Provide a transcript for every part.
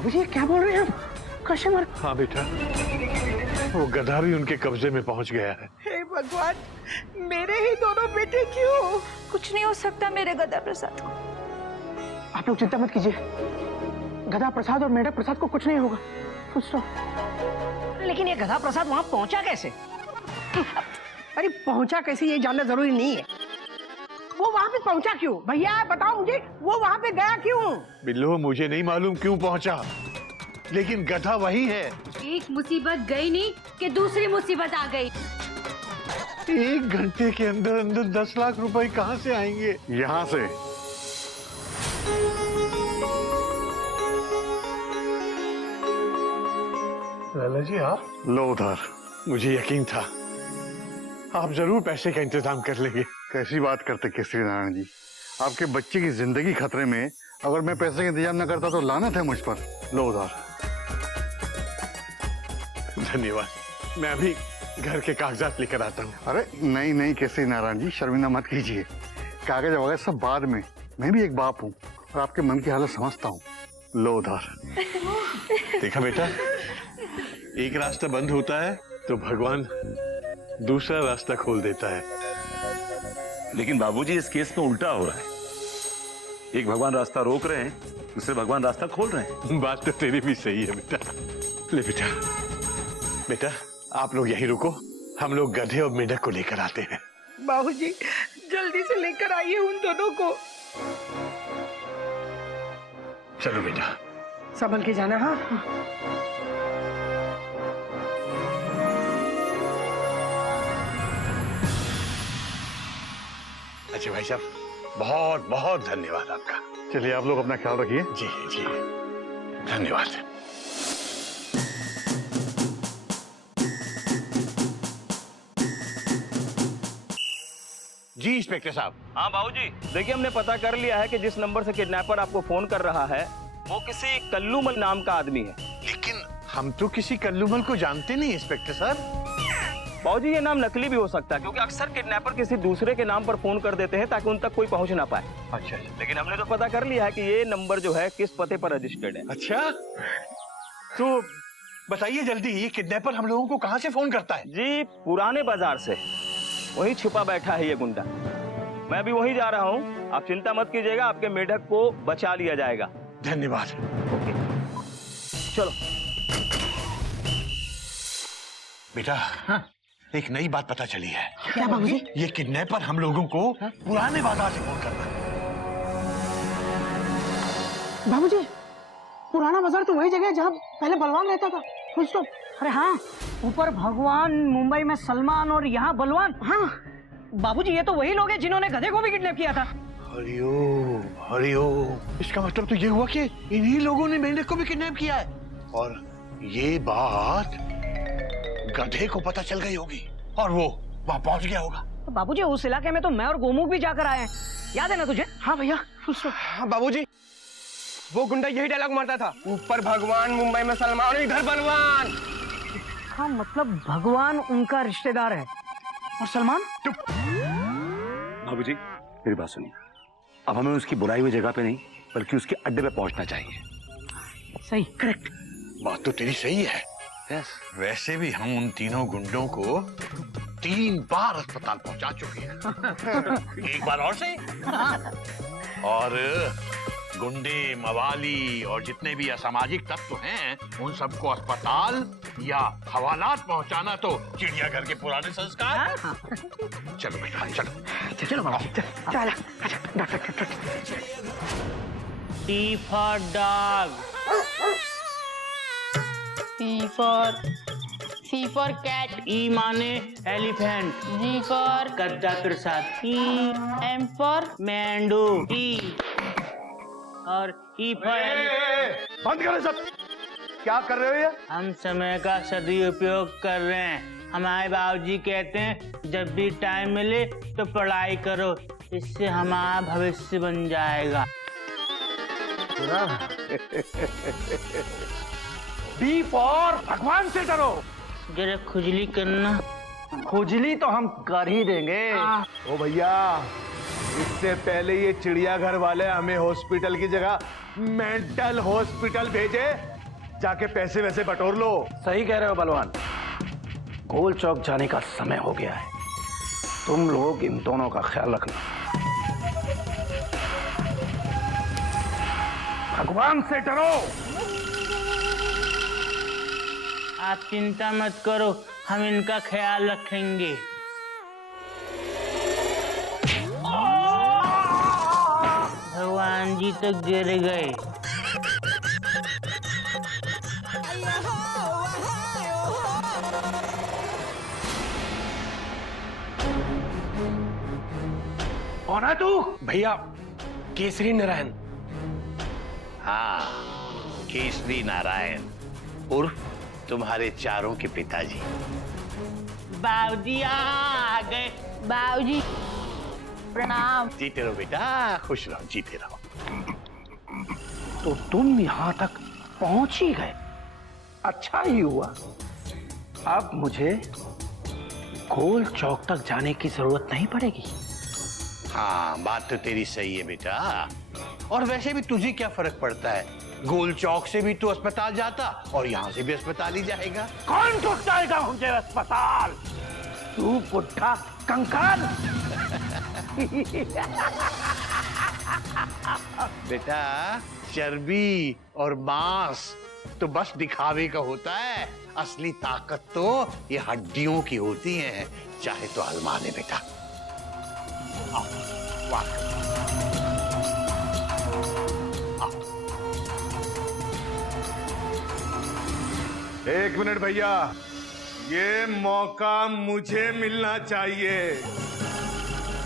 बाबूजी ये क्या बोल रहे हैं आप? कस्टमर? हाँ बेटा, वो गधा भी उनके कब्जे में पहुंच गया है। हे भगवान, मेरे ही दोनों बेटे क्यों? कुछ नहीं हो सकता मेरे गदा प्रसाद को। आप लोग चिंता मत कीजिए, गधा प्रसाद और मेढक प्रसाद को कुछ नहीं होगा। लेकिन ये गधा प्रसाद वहां पहुंचा कैसे? अरे पहुंचा कैसे ये जानना जरूरी नहीं है। वो वहां पे पहुंचा क्यों? भैया बताओ मुझे, वो वहां पे गया क्यों? बिल्लो, मुझे नहीं मालूम क्यों पहुंचा, लेकिन गधा वही है। एक मुसीबत गई नहीं कि दूसरी मुसीबत आ गई। 1 घंटे के अंदर अंदर 10 लाख रुपए कहाँ से आएंगे? यहाँ से। लाला जी आप? लो उधार। मुझे यकीन था आप जरूर पैसे का इंतजाम कर लेंगे। कैसी बात करते केसरी नारायण जी, आपके बच्चे की जिंदगी खतरे में, अगर मैं पैसे का इंतजाम न करता तो लानत है मुझ पर। लो उधार। धन्यवाद, मैं अभी घर के कागजात लेकर आता हूँ। अरे नहीं नहीं केसरी नारायण जी, शर्मिंदा मत कीजिए, कागज वगैरह सब बाद में। मैं भी एक बाप हूँ और आपके मन की हालत समझता हूँ। लो उधार। देखा बेटा, एक रास्ता बंद होता है तो भगवान दूसरा रास्ता खोल देता है। लेकिन बाबूजी इस केस में उल्टा हो रहा है। एक भगवान रास्ता रोक रहे हैं, दूसरे भगवान रास्ता खोल रहे हैं। बात तो तेरी भी सही है बेटा। ले बेटा, बेटा आप लोग यहीं रुको, हम लोग गधे और मेढक को लेकर आते हैं। बाबूजी जल्दी से लेकर आइए उन दोनों को। चलो बेटा, संभल के जाना। हाँ अच्छा भाई साहब, बहुत बहुत धन्यवाद आपका। चलिए आप लोग अपना ख्याल रखिए। जी जी, धन्यवाद। जी इंस्पेक्टर साहब। हाँ बाबूजी, देखिए हमने पता कर लिया है कि जिस नंबर से किडनैपर आपको फोन कर रहा है वो किसी कल्लूमल नाम का आदमी है। लेकिन हम तो किसी कल्लूमल को जानते नहीं इंस्पेक्टर साहब। बाबूजी ये नाम नकली भी हो सकता है, क्योंकि अक्सर किडनैपर किसी दूसरे के नाम पर फोन कर देते हैं ताकि उन तक कोई पहुंच ना पाए। अच्छा। लेकिन हमने तो पता कर लिया है कि ये नंबर जो है किस पते पर रजिस्टर्ड है। अच्छा, तो बताइए जल्दी, ये किडनैपर हम लोगों को कहाँ से फोन करता है? जी पुराने बाजार से, वहीं छुपा बैठा है ये गुंडा। मैं अभी वहीं जा रहा हूँ, आप चिंता मत कीजिएगा, आपके मेढक को बचा लिया जाएगा। धन्यवाद। ओके चलो बेटा। हाँ? एक नई बात पता चली है। क्या बाबूजी? ये किडनैपर हम लोगों को पुराने बाजार से फोन करता है। बाबूजी पुराना बाजार तो वही जगह है जहाँ पहले बलवान रहता था। Full stop. अरे हाँ, ऊपर भगवान, मुंबई में सलमान और यहाँ बलवान। हाँ बाबूजी ये तो वही लोग हैं जिन्होंने गधे को भी किडनैप किया था। हरिओम हरिओम, इसका मतलब तो ये हुआ कि इन्हीं लोगों ने मेढक को भी किडनैप किया है, और ये बात गधे को पता चल गई होगी और वो वहां पहुंच गया होगा। तो बाबूजी उस इलाके में तो मैं और गोमुख भी जाकर आए हैं, याद है ना तुझे? हाँ भैया। हाँ बाबूजी, वो गुंडा यही डायलॉग मारता था, ऊपर भगवान, मुंबई में सलमान, इधर बलवान। हाँ मतलब भगवान उनका रिश्तेदार है और सलमान? बाबूजी मेरी बात सुनिए, अब हमें उसकी बुलाई हुई जगह पे नहीं बल्कि उसके अड्डे पे पहुंचना चाहिए। सही, करेक्ट। बात तो तेरी सही है। यस। वैसे भी हम उन तीनों गुंडों को 3 बार अस्पताल पहुंचा चुके हैं। एक बार और सही। और गुंडे, मवाली और जितने भी असामाजिक तत्व हैं, उन सबको अस्पताल या हवालात पहुंचाना तो चिड़ियाघर के पुराने संस्कार। चलो बेटा चलो। चलो बाबू, चल। T for dog, C for cat, ई माने एलिफेंट, G for गद्दा प्रसाद, M for मेंढू, ई और ई फॉर बंद करो सब, क्या कर रहे हो ये? हम समय का सदुपयोग कर रहे हैं। हमारे बाबूजी कहते हैं जब भी टाइम मिले तो पढ़ाई करो, इससे हमारा भविष्य बन जाएगा। B for भगवान से डरो। जरा खुजली करना। खुजली तो हम कर ही देंगे। ओ भैया, इससे पहले ये चिड़ियाघर वाले हमें हॉस्पिटल की जगह मेंटल हॉस्पिटल भेजे, जाके पैसे वैसे बटोर लो। सही कह रहे हो बलवान, गोल चौक जाने का समय हो गया है। तुम लोग इन दोनों का ख्याल रखना। भगवान से डरो। आप चिंता मत करो, हम इनका ख्याल रखेंगे। भगवान जी तो गिर गए। कौन है तू? भैया केसरी नारायण। हाँ, केसरी नारायण उर्फ तुम्हारे चारों के पिताजी। बाबूजी आ गए। बाबूजी प्रणाम। जीते रहो बेटा, खुश रहो, जीते रहो। तो तुम यहां तक पहुंच ही गए, अच्छा ही हुआ। अब मुझे गोल चौक तक जाने की जरूरत नहीं पड़ेगी। हाँ, बात तो तेरी सही है बेटा। और वैसे भी तुझे क्या फर्क पड़ता है, गोल चौक से भी तू अस्पताल जाता और यहाँ से भी अस्पताल ही जाएगा। कौन तो जाएगा मुझे अस्पताल? तू बुढ़ा कंकाल। बेटा चर्बी और मांस तो बस दिखावे का होता है, असली ताकत तो ये हड्डियों की होती है। चाहे तो आजमा ले बेटा। आओ, वाह। एक मिनट भैया, ये मौका मुझे मिलना चाहिए।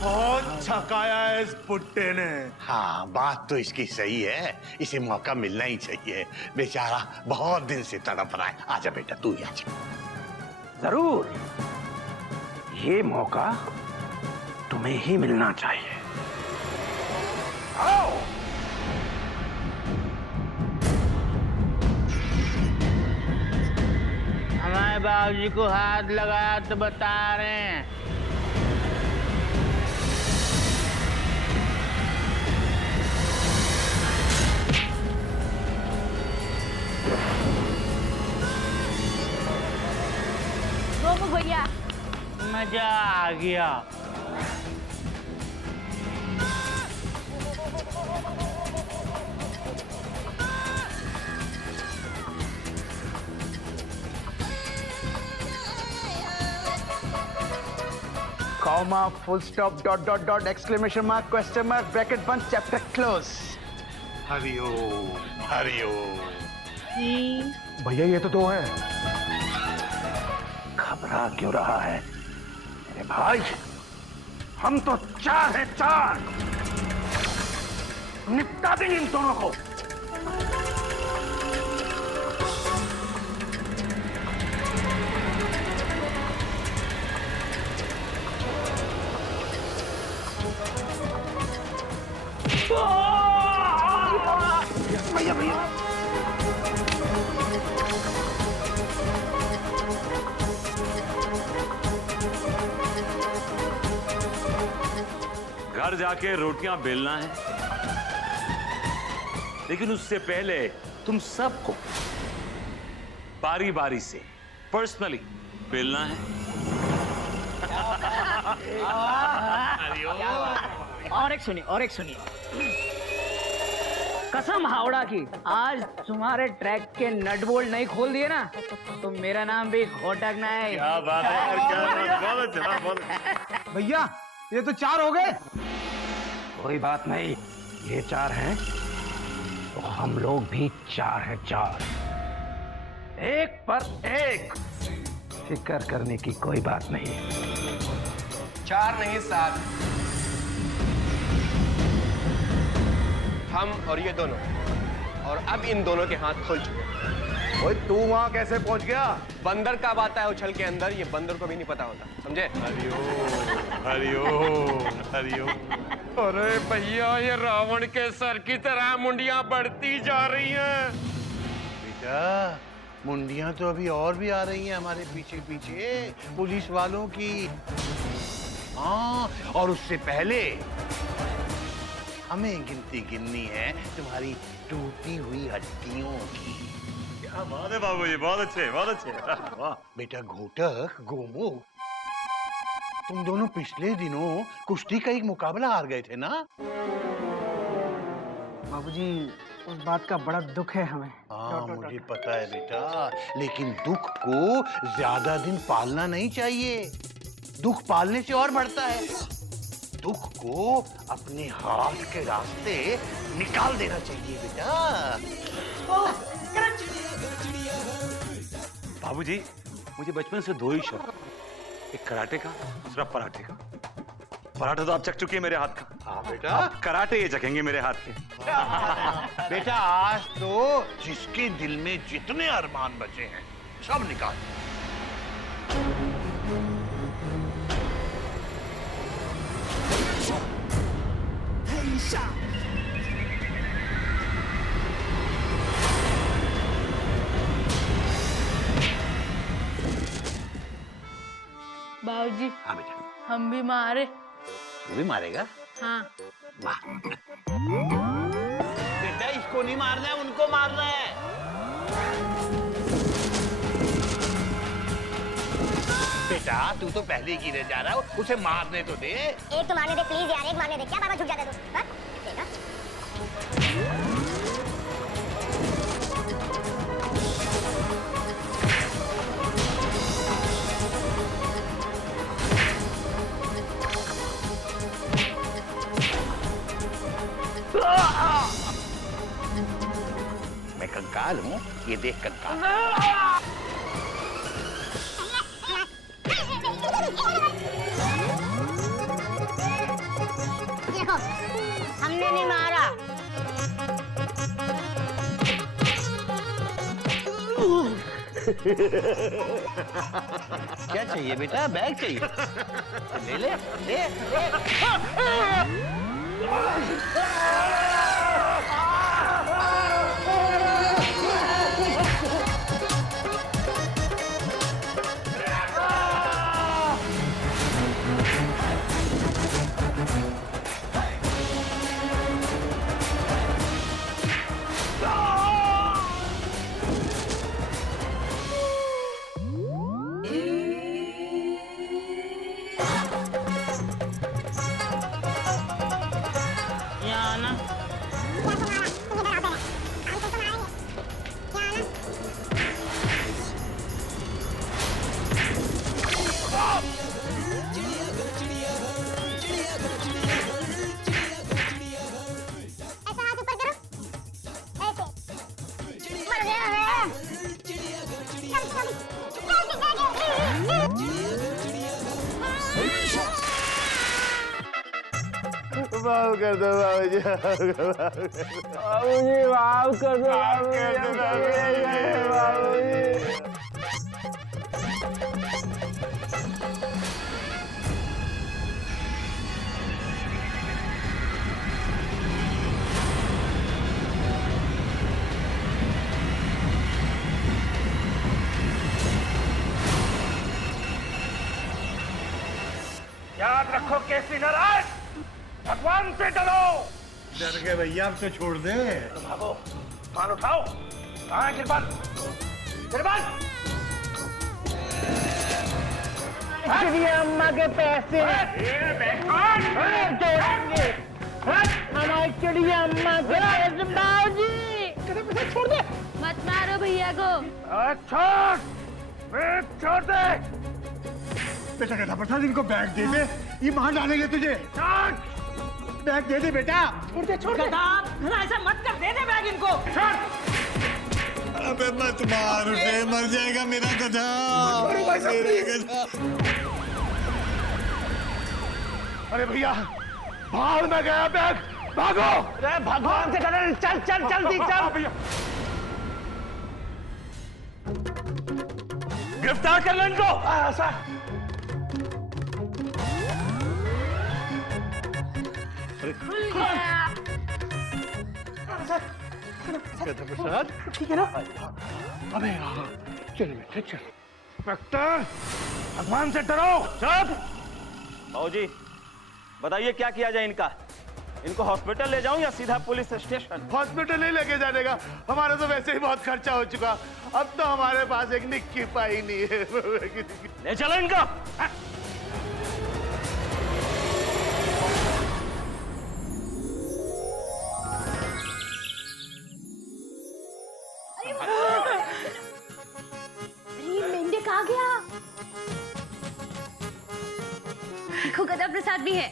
बहुत छकाया है इस पुट्टे ने। हाँ, बात तो इसकी सही है, इसे मौका मिलना ही चाहिए। बेचारा बहुत दिन से तड़प रहा है। आजा बेटा, तू ही आजा। जरूर, ये मौका तुम्हें ही मिलना चाहिए। आओ। हमारे बाबूजी को हाथ लगाया तो बता रहे हैं। गोपू भैया मजा आ गया। Comma, full stop, dot dot dot, exclamation mark, question mark, bracket बंद, चैप्टर क्लोज। हरिओम हरिओम। भैया ये तो दो हैं। घबरा क्यों रहा है मेरे भाई? हम तो चार हैं, चार। निपटा देंगे इन दोनों को। भैया भैया घर जाके रोटियां बेलना है, लेकिन उससे पहले तुम सबको बारी बारी से पर्सनली बेलना है। और एक सुनिए, कसम हावड़ा की, आज तुम्हारे ट्रैक के नट बोल्ट नहीं खोल दिए ना तो मेरा नाम भी घोटक ना है। क्या बात है यार, क्या बात है, बहुत। भैया ये तो चार हो गए। कोई बात नहीं, ये चार हैं तो हम लोग भी चार हैं, चार। एक पर एक, फिक्र करने की कोई बात नहीं। चार नहीं सात, हम और ये दोनों, और अब इन दोनों के हाथ खुल चुके हैं। ओए तू वहां कैसे पहुंच गया? बंदर कब आता है उछल के अंदर, ये बंदर को भी नहीं पता होता, समझे? हरिओम हरिओम हरिओम। अरे भैया, ये रावण के सर की तरह मुंडियां बढ़ती जा रही हैं। बेटा, मुंडियां तो अभी और भी आ रही हैं हमारे पीछे पीछे, पुलिस वालों की। हाँ, और उससे पहले हमें गिनती गिननी है तुम्हारी टूटी हुई हड्डियों की। क्या बात है बाबूजी, बहुत अच्छे, बहुत अच्छे। वाह। बेटा घोटक, गोमुख, तुम दोनों पिछले दिनों कुश्ती का एक मुकाबला हार गए थे ना? बाबूजी उस बात का बड़ा दुख है हमें। हाँ मुझे पता है बेटा, लेकिन दुख को ज्यादा दिन पालना नहीं चाहिए। दुख पालने से और बढ़ता है। दुख को अपने हाथ के रास्ते निकाल देना चाहिए बेटा। बाबूजी मुझे बचपन से दो ही शौक, एक कराटे का, दूसरा पराठे का। पराठा तो आप चख चुके हैं मेरे हाथ का। हाँ बेटा। आप कराटे ये चखेंगे मेरे हाथ के। बेटा आज तो जिसके दिल में जितने अरमान बचे हैं सब निकाल। बाबूजी हाँ बेटा। हम भी मारे। तू भी मारेगा? हाँ। वाह। बेटा इसको नहीं मारना है, उनको मारना है। बेटा तू तो पहले ही गिरे जा रहा है, उसे मारने तो दे। एक तो मारने दे प्लीज यार, एक मारने दे। क्या बाबा झुक जाता है तू? हाँ? देखा? मैं कंकाल हूँ, ये देख कंकाल। देखो हमने नहीं मारा। क्या चाहिए बेटा? बैग चाहिए? ले ले ले, ले। यहाँ आना। माफ कर दो बाबूजी, बाबूजी माफ कर दो बाबूजी। याद रखो केसी नारायण, भगवान से डरो। डर गए भैया, अब तो छोड़ दे। भागो, कान उठाओ। कहाँ है किरपान? किरपान! अम्मा के पैसे हमारी चिड़िया अम्मा के पैसे। बाबूजी छोड़ दे। मत मारो भैया को। छोड़ दे। बेटा कहता प्रसाद इनको बैग दे दे, ये मार डालेंगे तुझे। बैग दे दे बेटा। छोड़ दे, छोड़ दे। ऐसा मत कर, दे दे बैग इनको। अबे मत मार उसे, मर जाएगा मेरा गधा। अरे भैया, भाड़ में गया बैग, भागो। अरे भगवान से डरो, चल चल जल्दी चल। भैया गिरफ्तार कर लो इनको। प्रसाद ठीक है ना? अबे हाँ, चल बेटे चल। इंस्पेक्टर, भगवान से डरो। चुप। बाबूजी बताइए क्या किया जाए इनका? इनको हॉस्पिटल ले जाऊं या सीधा पुलिस स्टेशन? हॉस्पिटल नहीं लेके जाने का, हमारा तो वैसे ही बहुत खर्चा हो चुका, अब तो हमारे पास एक निक्की पाई नहीं है। ले चलो इनको। मेंढक आ गया। देखो गदा प्रसाद भी है।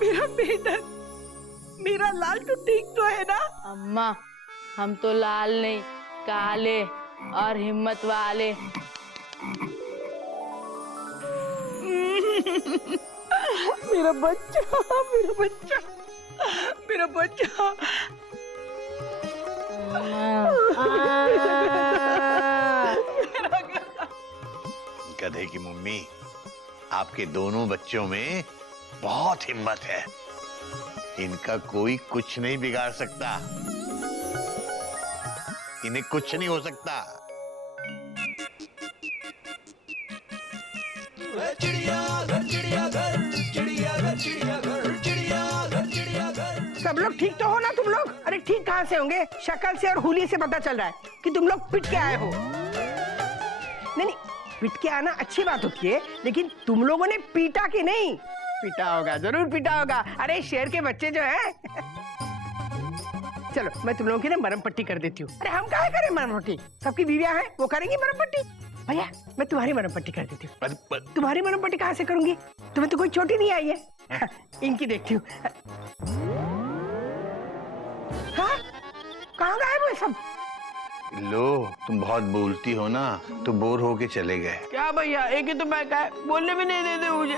मेरा बेटा, मेरा लाल तो ठीक तो है ना? अम्मा हम तो लाल नहीं काले और हिम्मत वाले। मेरा बच्चा, मेरा बच्चा, मेरा बच्चा। गधे की मम्मी, आपके दोनों बच्चों में बहुत हिम्मत है, इनका कोई कुछ नहीं बिगाड़ सकता, इन्हें कुछ नहीं हो सकता। सब लोग ठीक तो हो ना तुम लोग? अरे ठीक कहाँ से होंगे? शक्ल से और हुलिये से पता चल रहा है कि तुम लोग पिट के आए हो। नहीं नहीं, पिट के आना अच्छी बात होती है, लेकिन तुम लोगों ने पीटा कि नहीं? पीटा होगा, जरूर पीटा होगा। अरे शेर के बच्चे जो हैं। चलो मैं तुम लोगों की ना मरहम पट्टी कर देती हूँ। अरे हम काहे करें मरहम पट्टी? सबकी बीवियां हैं, वो करेंगी मरहम पट्टी। भैया मैं तुम्हारी मरहम पट्टी कर देती हूँ। तुम्हारी मरहम पट्टी कहाँ से करूंगी? तुम्हें तो कोई चोट ही नहीं आई है। इनकी देखती हूँ। हाँ? कहाँ गए वो सब? लो, तुम बहुत बोलती हो ना, तो बोर होके चले गए। क्या भैया, एक ही तो मैं कहा, बोलने भी नहीं देते मुझे।